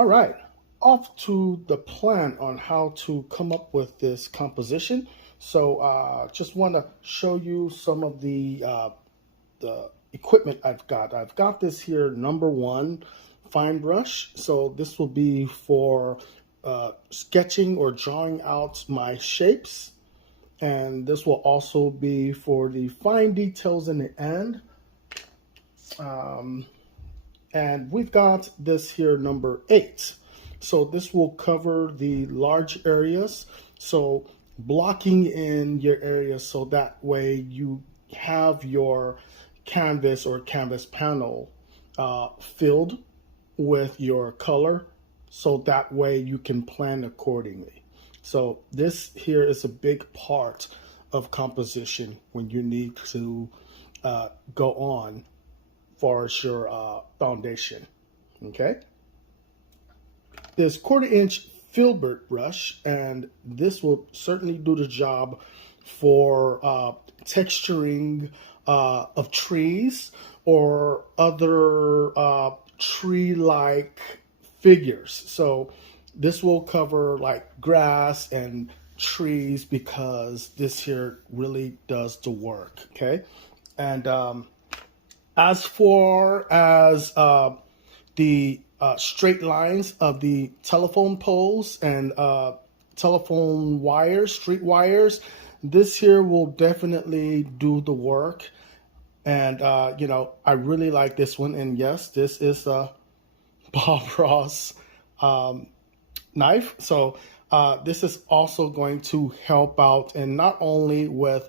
All right, off to the plan on how to come up with this composition. So just want to show you some of the equipment I've got. I've got this here #1 fine brush. So this will be for sketching or drawing out my shapes. And this will also be for the fine details in the end. And we've got this here #8. So this will cover the large areas. So blocking in your area so that way you have your canvas or canvas panel filled with your color. So that way you can plan accordingly. So this here is a big part of composition when you need to go on for your foundation. Okay. This 1/4" filbert brush, and this will certainly do the job for texturing of trees or other tree-like figures. So this will cover like grass and trees because this here really does the work. Okay. And as far as the straight lines of the telephone poles and telephone wires, street wires, this here will definitely do the work. And you know, I really like this one. And yes, this is a Bob Ross knife. So this is also going to help out, and not only with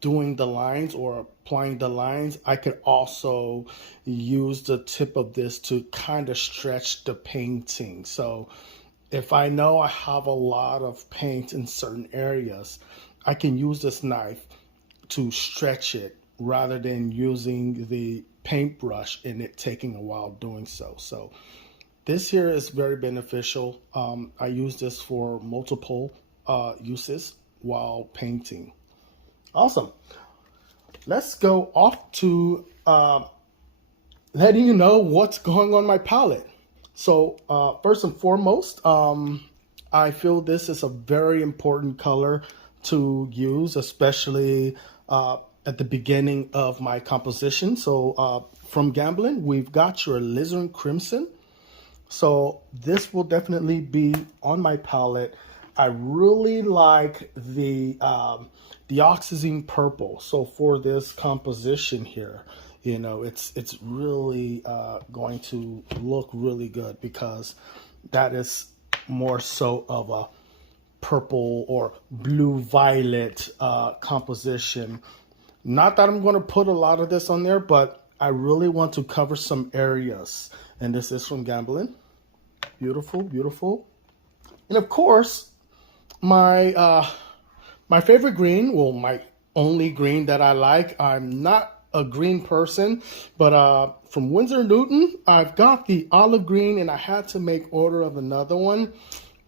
doing the lines or applying the lines, I could also use the tip of this to kind of stretch the painting. So if I know I have a lot of paint in certain areas, I can use this knife to stretch it rather than using the paintbrush and it taking a while doing so. So this here is very beneficial. I use this for multiple uses while painting. Awesome. Let's go off to letting you know what's going on my palette. So first and foremost, I feel this is a very important color to use, especially at the beginning of my composition. So from Gamblin, we've got your alizarin crimson. So this will definitely be on my palette. I really like the dioxazine purple. So for this composition here, you know, it's really going to look really good because that is more so of a purple or blue violet composition. Not that I'm going to put a lot of this on there, but I really want to cover some areas. And this is from Gamblin. Beautiful, beautiful. And of course, my favorite green, well, my only green that I like. I'm not a green person, but from Winsor & Newton, I've got the olive green, and I had to make order of another one.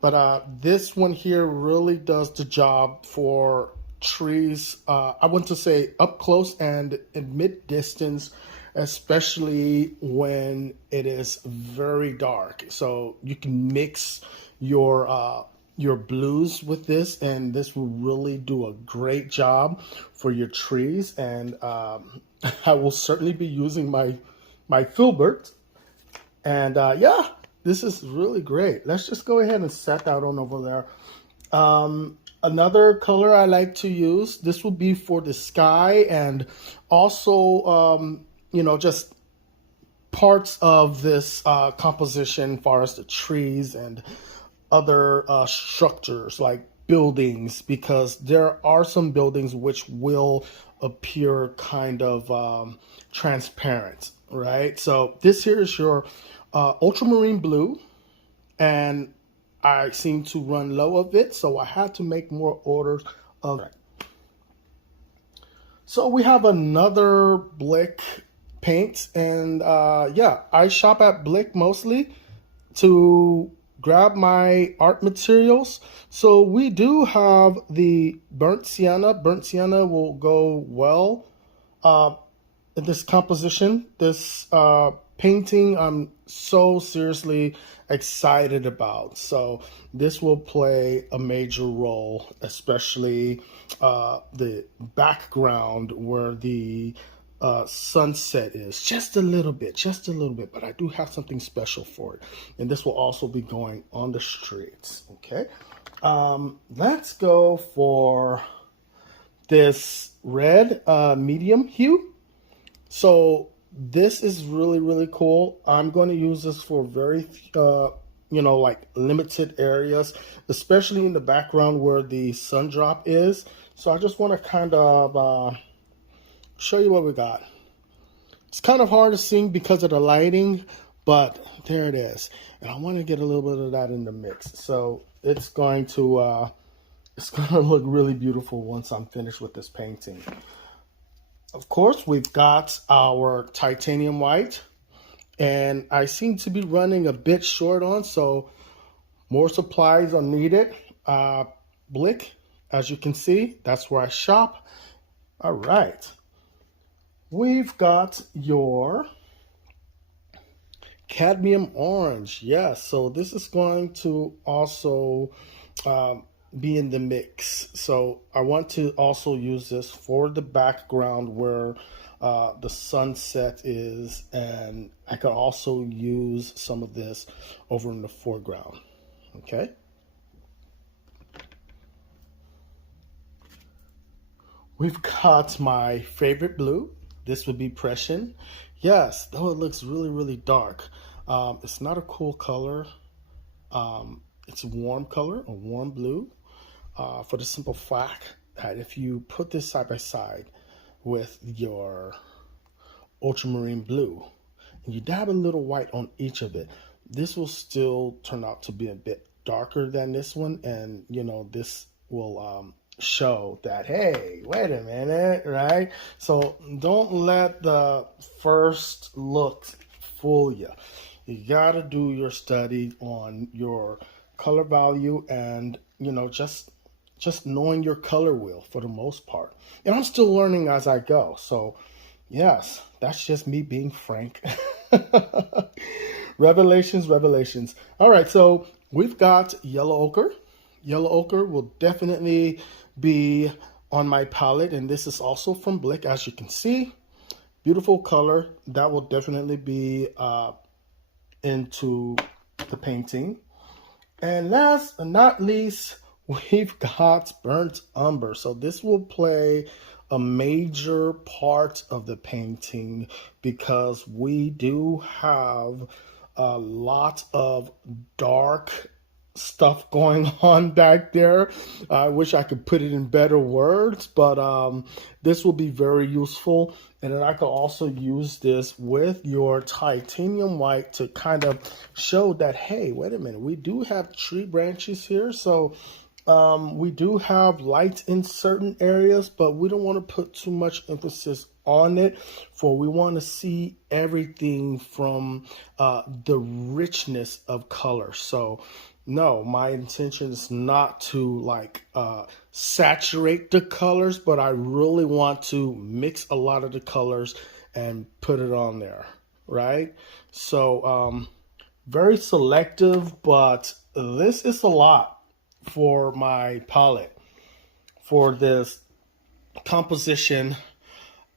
But this one here really does the job for trees. I want to say up close and at mid distance, especially when it is very dark. So you can mix your blues with this, and this will really do a great job for your trees. And I will certainly be using my filbert. And yeah, this is really great. Let's just go ahead and set that on over there. Another color I like to use, this will be for the sky, and also you know, just parts of this composition as far as the trees and other structures like buildings, because there are some buildings which will appear kind of transparent, right? So this here is your ultramarine blue, and I seem to run low of it, so I had to make more orders of it. So we have another Blick paint, and yeah, I shop at Blick mostly to grab my art materials. So we do have the burnt sienna. Burnt sienna will go well in this composition. This painting I'm so seriously excited about. So this will play a major role, especially the background where the sunset is, just a little bit, but I do have something special for it. And this will also be going on the streets. Okay, let's go for this red medium hue. So this is really cool. I'm going to use this for very like limited areas, especially in the background where the sun drop is. So I just want to kind of show you what we got. It's kind of hard to see because of the lighting, but there it is. And I want to get a little bit of that in the mix. So it's going to look really beautiful once I'm finished with this painting. Of course, we've got our titanium white, and I seem to be running a bit short on, so more supplies are needed. Blick, as you can see, that's where I shop. All right. We've got your cadmium orange. Yes, so this is going to also be in the mix. So I want to also use this for the background where the sunset is, and I could also use some of this over in the foreground. Okay. We've got my favorite blue. This would be Prussian. Yes, though it looks really dark. It's not a cool color. It's a warm color, a warm blue. For the simple fact that if you put this side by side with your ultramarine blue and you dab a little white on each of it, this will still turn out to be a bit darker than this one, and this will show that, hey, wait a minute, right? So don't let the first look fool you. You gotta do your study on your color value and just knowing your color wheel for the most part. And I'm still learning as I go. So yes, that's just me being frank. Revelations. All right, so we've got yellow ochre. Yellow ochre will definitely be on my palette, and this is also from Blick, as you can see. Beautiful color. That will definitely be into the painting. And last but not least, we've got burnt umber. So this will play a major part of the painting because we do have a lot of dark stuff going on back there. I wish I could put it in better words, but this will be very useful. And then I could also use this with your titanium white to kind of show that, hey, wait a minute, we do have tree branches here. So we do have light in certain areas, but we don't want to put too much emphasis on it, for we want to see everything from the richness of color. So no, my intention is not to saturate the colors, but I really want to mix a lot of the colors and put it on there, right? So very selective, but this is a lot for my palette for this composition.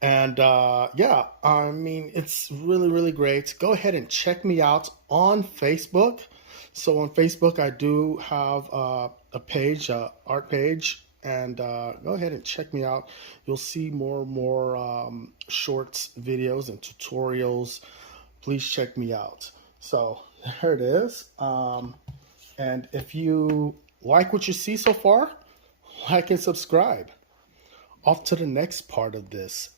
And yeah, I mean, it's really great. Go ahead and check me out on Facebook. So on Facebook, I do have a page, art page, and go ahead and check me out. You'll see more shorts, videos, and tutorials. Please check me out. So there it is. And if you like what you see so far, like and subscribe. Off to the next part of this.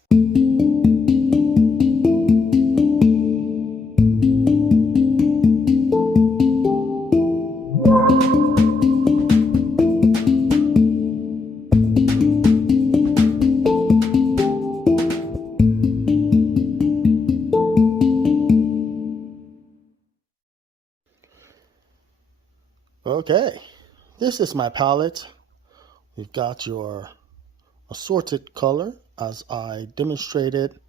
Okay, this is my palette. We've got your assorted color as I demonstrated,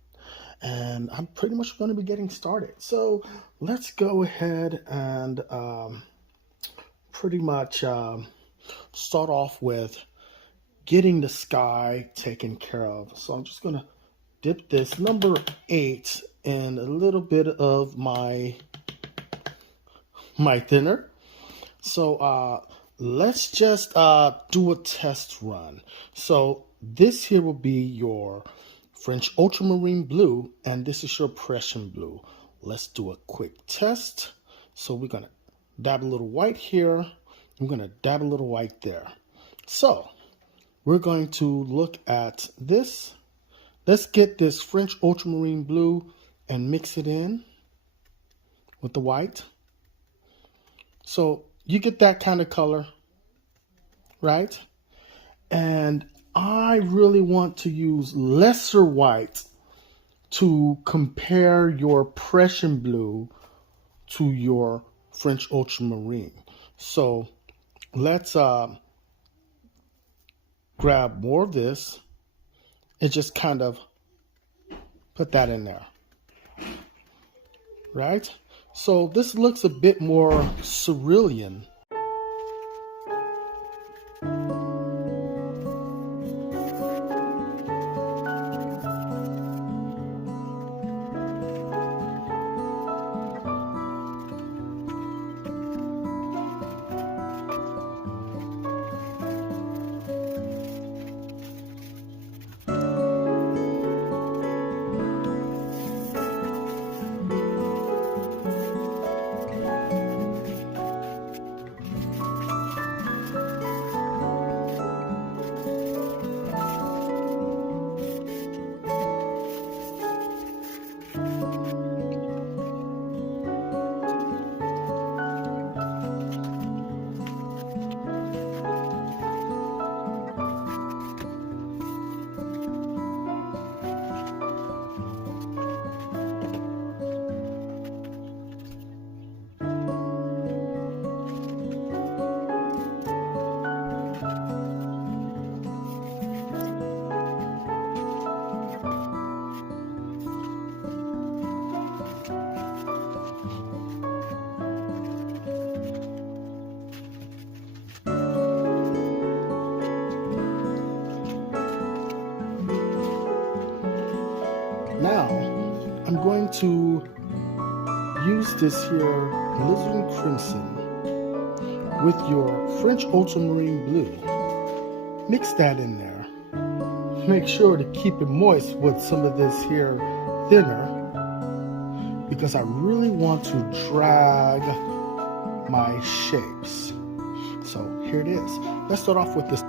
and I'm pretty much going to be getting started. So let's go ahead and pretty much start off with getting the sky taken care of. So I'm just going to dip this number 8 in a little bit of my thinner. So let's just do a test run. So this here will be your French ultramarine blue, and this is your Prussian blue. Let's do a quick test. So we're going to dab a little white here. I'm going to dab a little white there. So we're going to look at this. Let's get this French ultramarine blue and mix it in with the white. So you get that kind of color, right? And I really want to use lesser white to compare your Prussian blue to your French ultramarine. So let's grab more of this and just kind of put that in there, right? So this looks a bit more cerulean. Now, I'm going to use this here alizarin crimson with your French ultramarine blue. Mix that in there. Make sure to keep it moist with some of this here thinner, because I really want to drag my shapes. So here it is. Let's start off with this.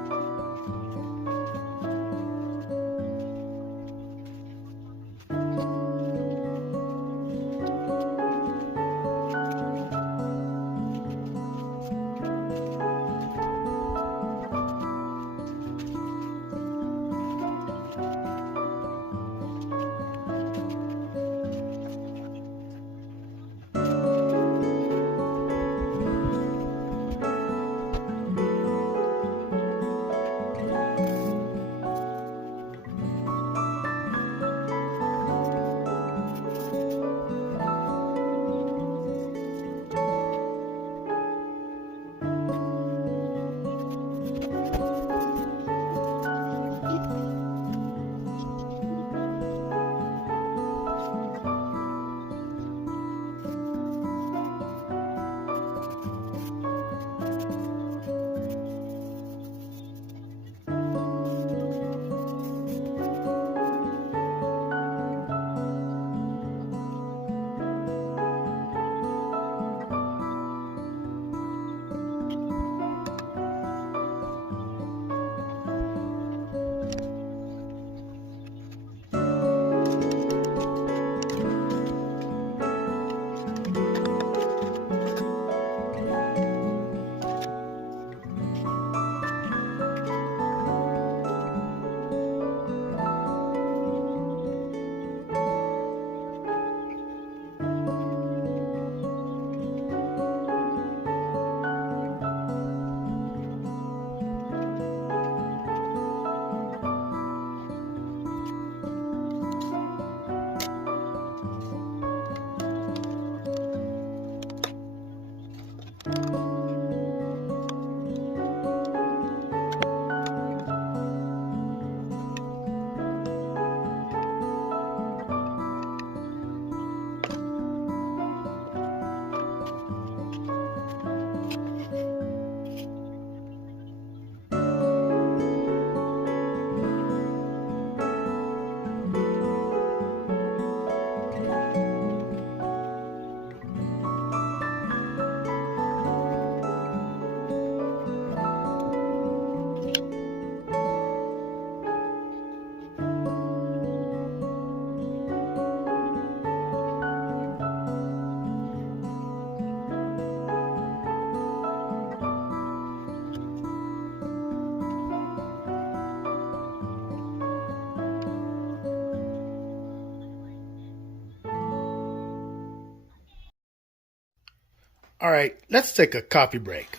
All right, let's take a coffee break.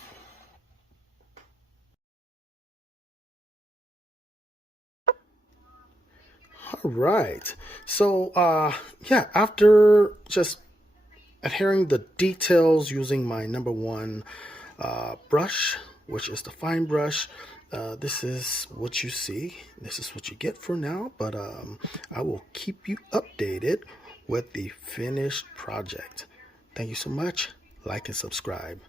All right, so yeah, after just adhering the details using my #1 brush, which is the fine brush, this is what you see. This is what you get for now, but I will keep you updated with the finished project. Thank you so much. Like and subscribe.